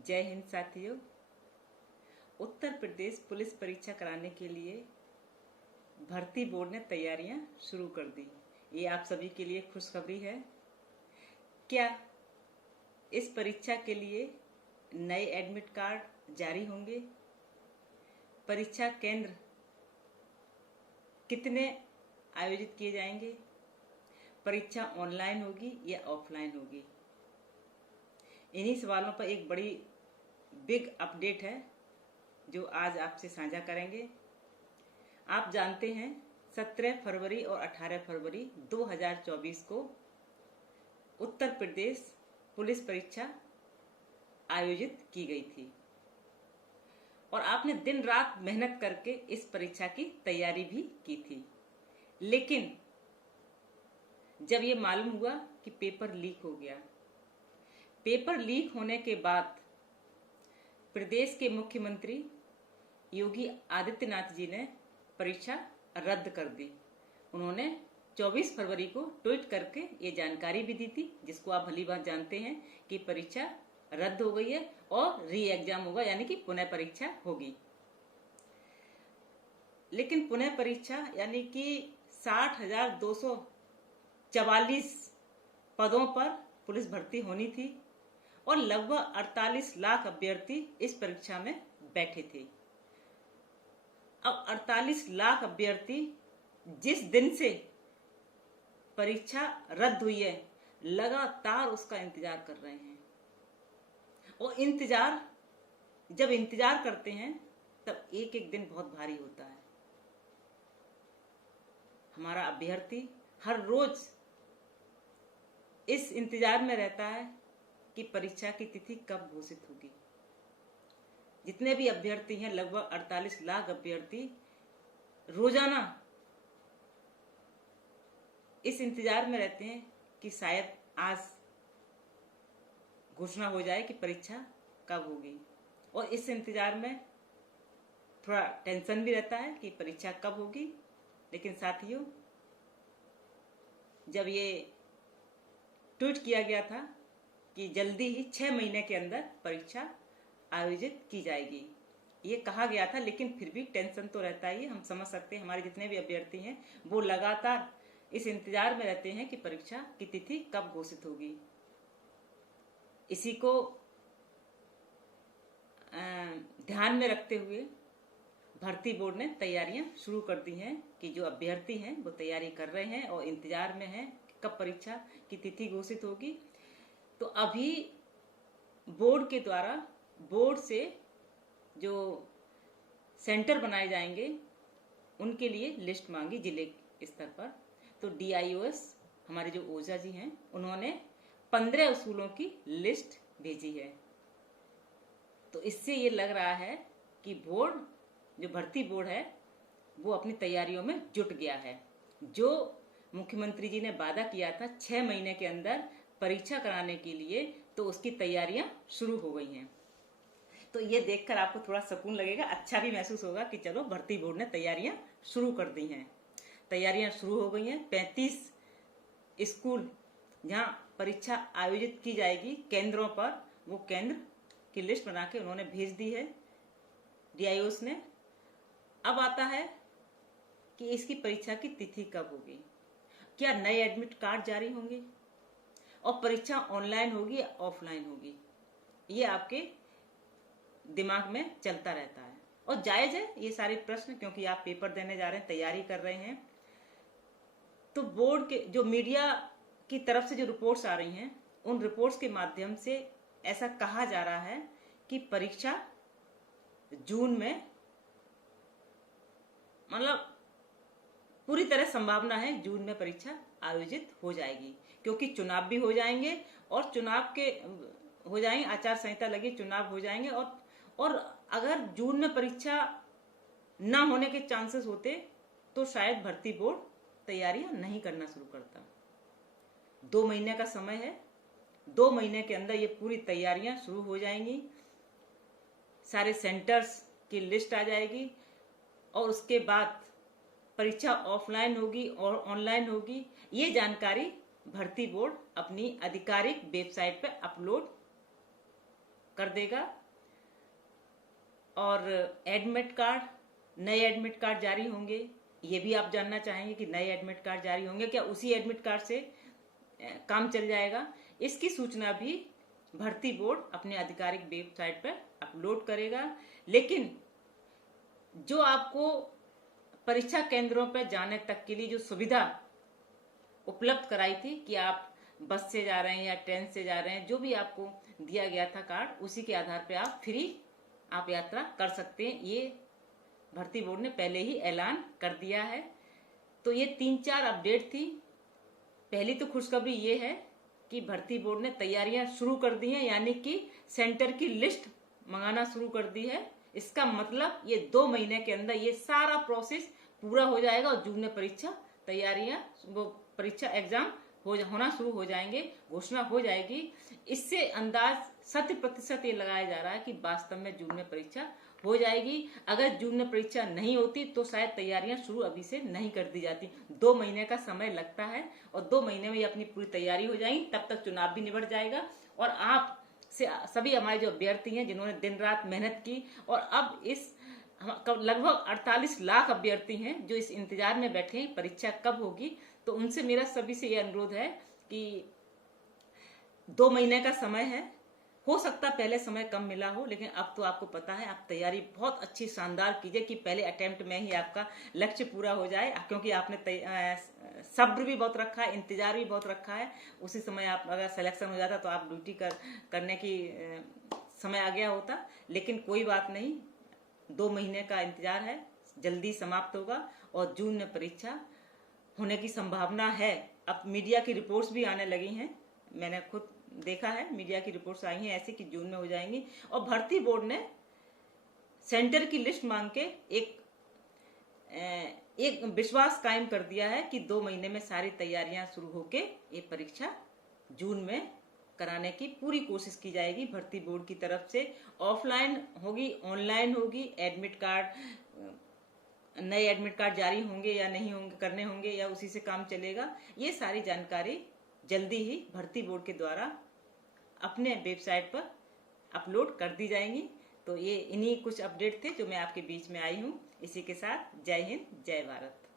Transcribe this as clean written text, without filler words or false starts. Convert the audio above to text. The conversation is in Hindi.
जय हिंद साथियों। उत्तर प्रदेश पुलिस परीक्षा कराने के लिए भर्ती बोर्ड ने तैयारियां शुरू कर दी। ये आप सभी के लिए खुशखबरी है। क्या इस परीक्षा के लिए नए एडमिट कार्ड जारी होंगे? परीक्षा केंद्र कितने आयोजित किए जाएंगे? परीक्षा ऑनलाइन होगी या ऑफलाइन होगी? इन्हीं सवालों पर एक बड़ी बिग अपडेट है जो आज आपसे साझा करेंगे। आप जानते हैं 17 फरवरी और 18 फरवरी 2024 को उत्तर प्रदेश पुलिस परीक्षा आयोजित की गई थी और आपने दिन रात मेहनत करके इस परीक्षा की तैयारी भी की थी। लेकिन जब ये मालूम हुआ कि पेपर लीक हो गया, पेपर लीक होने के बाद प्रदेश के मुख्यमंत्री योगी आदित्यनाथ जी ने परीक्षा रद्द कर दी। उन्होंने 24 फरवरी को ट्वीट करके ये जानकारी भी दी थी, जिसको आप भली बात जानते हैं कि परीक्षा रद्द हो गई है और री एग्जाम होगा, यानी कि पुनः परीक्षा होगी। लेकिन पुनः परीक्षा यानी कि 60,244 पदों पर पुलिस भर्ती होनी थी और लगभग 48 लाख अभ्यर्थी इस परीक्षा में बैठे थे। अब 48 लाख अभ्यर्थी जिस दिन से परीक्षा रद्द हुई है लगातार उसका इंतजार कर रहे हैं और जब इंतजार करते हैं तब एक एक दिन बहुत भारी होता है। हमारा अभ्यर्थी हर रोज इस इंतजार में रहता है कि परीक्षा की तिथि कब घोषित होगी। जितने भी अभ्यर्थी हैं, लगभग 48 लाख अभ्यर्थी रोजाना इस इंतजार में रहते हैं कि शायद आज घोषणा हो जाए कि परीक्षा कब होगी। और इस इंतजार में थोड़ा टेंशन भी रहता है कि परीक्षा कब होगी। लेकिन साथियों, जब ये ट्वीट किया गया था कि जल्दी ही 6 महीने के अंदर परीक्षा आयोजित की जाएगी, ये कहा गया था, लेकिन फिर भी टेंशन तो रहता ही। हम समझ सकते हैं, हमारे जितने भी अभ्यर्थी हैं वो लगातार इस इंतजार में रहते हैं कि परीक्षा की तिथि कब घोषित होगी। इसी को ध्यान में रखते हुए भर्ती बोर्ड ने तैयारियां शुरू कर दी हैं कि जो अभ्यर्थी हैं वो तैयारी कर रहे हैं और इंतजार में हैं कि कब परीक्षा की तिथि घोषित होगी। तो अभी बोर्ड के द्वारा बोर्ड से जो सेंटर बनाए जाएंगे उनके लिए लिस्ट मांगी जिले स्तर पर। तो DIOS हमारे जो ओझा जी हैं उन्होंने 15 उसूलों की लिस्ट भेजी है। तो इससे ये लग रहा है कि बोर्ड, जो भर्ती बोर्ड है, वो अपनी तैयारियों में जुट गया है। जो मुख्यमंत्री जी ने वादा किया था 6 महीने के अंदर परीक्षा कराने के लिए, तो उसकी तैयारियां शुरू हो गई हैं। तो ये देखकर आपको थोड़ा सुकून लगेगा, अच्छा भी महसूस होगा कि चलो भर्ती बोर्ड ने तैयारियां शुरू कर दी हैं। तैयारियां शुरू हो गई हैं। 35 स्कूल जहां परीक्षा आयोजित की जाएगी केंद्रों पर, वो केंद्र की लिस्ट बना के उन्होंने भेज दी है DIOS ने। अब आता है कि इसकी परीक्षा की तिथि कब होगी, क्या नए एडमिट कार्ड जारी होंगे और परीक्षा ऑनलाइन होगी या ऑफलाइन होगी। ये आपके दिमाग में चलता रहता है और जायज है ये सारे प्रश्न, क्योंकि आप पेपर देने जा रहे हैं, तैयारी कर रहे हैं। तो बोर्ड के जो मीडिया की तरफ से जो रिपोर्ट्स आ रही हैं, उन रिपोर्ट्स के माध्यम से ऐसा कहा जा रहा है कि परीक्षा जून में, मतलब पूरी तरह संभावना है जून में परीक्षा आयोजित हो जाएगी, क्योंकि चुनाव भी हो जाएंगे और चुनाव के हो जाएंगे, आचार संहिता लगी, चुनाव हो जाएंगे। और अगर जून में परीक्षा ना होने के चांसेस होते तो शायद भर्ती बोर्ड तैयारियां नहीं करना शुरू करता। 2 महीने का समय है, 2 महीने के अंदर ये पूरी तैयारियां शुरू हो जाएंगी। सारे सेंटर्स की लिस्ट आ जाएगी और उसके बाद परीक्षा ऑफलाइन होगी और ऑनलाइन होगी। ये जानकारी भर्ती बोर्ड अपनी आधिकारिक वेबसाइट पर अपलोड कर देगा। और एडमिट कार्ड, नए एडमिट कार्ड जारी होंगे, ये भी आप जानना चाहेंगे कि नए एडमिट कार्ड जारी होंगे क्या, उसी एडमिट कार्ड से काम चल जाएगा। इसकी सूचना भी भर्ती बोर्ड अपने आधिकारिक वेबसाइट पर अपलोड करेगा। लेकिन जो आपको परीक्षा केंद्रों पर जाने तक के लिए जो सुविधा उपलब्ध कराई थी कि आप बस से जा रहे हैं या ट्रेन से जा रहे हैं, जो भी आपको दिया गया था कार्ड, उसी के आधार पर आप फ्री आप यात्रा कर सकते हैं। ये भर्ती बोर्ड ने पहले ही ऐलान कर दिया है। तो ये 3-4 अपडेट थी। पहली तो खुशखबरी ये है कि भर्ती बोर्ड ने तैयारियां शुरू कर दी हैं, यानी कि सेंटर की लिस्ट मंगाना शुरू कर दी है। इसका मतलब ये 2 महीने के अंदर ये सारा प्रोसेस पूरा हो जाएगा और जून में परीक्षा तैयारियां, वो परीक्षा एग्जाम होना शुरू हो जाएंगे, घोषणा हो जाएगी। इससे अंदाज 100% ये लगाया जा रहा है कि वास्तव में जून में परीक्षा हो जाएगी। अगर जून में परीक्षा नहीं होती तो शायद तैयारियां शुरू अभी से नहीं कर दी जाती। 2 महीने का समय लगता है और 2 महीने में ये अपनी पूरी तैयारी हो जाएगी। तब तक चुनाव भी निबट जाएगा और आप से सभी हमारे जो अभ्यर्थी हैं जिन्होंने दिन रात मेहनत की, और अब इस लगभग 48 लाख अभ्यर्थी हैं जो इस इंतजार में बैठे हैं परीक्षा कब होगी, तो उनसे मेरा सभी से ये अनुरोध है कि 2 महीने का समय है। हो सकता पहले समय कम मिला हो, लेकिन अब तो आपको पता है, आप तैयारी बहुत अच्छी शानदार कीजिए कि पहले अटेम्प्ट में ही आपका लक्ष्य पूरा हो जाए, क्योंकि आपने सब्र भी बहुत रखा है, इंतजार भी बहुत रखा है। उसी समय आप अगर सिलेक्शन हो जाता तो आप ड्यूटी करने की समय आ गया होता। लेकिन कोई बात नहीं, 2 महीने का इंतजार है, जल्दी समाप्त होगा और जून में परीक्षा होने की संभावना है। अब मीडिया की रिपोर्ट्स भी आने लगी हैं, मैंने खुद देखा है, मीडिया की रिपोर्ट्स आई हैं ऐसी कि जून में हो जाएंगी। और भर्ती बोर्ड ने सेंटर की लिस्ट मांग के एक विश्वास कायम कर दिया है कि 2 महीने में सारी तैयारियां शुरू होके ये परीक्षा जून में कराने की पूरी कोशिश की जाएगी भर्ती बोर्ड की तरफ से। ऑफलाइन होगी, ऑनलाइन होगी, एडमिट कार्ड, नए एडमिट कार्ड जारी होंगे या नहीं होंगे, करने होंगे या उसी से काम चलेगा, ये सारी जानकारी जल्दी ही भर्ती बोर्ड के द्वारा अपने वेबसाइट पर अपलोड कर दी जाएंगी। तो ये इन्हीं कुछ अपडेट थे जो मैं आपके बीच में आई हूँ। इसी के साथ जय हिंद, जय भारत।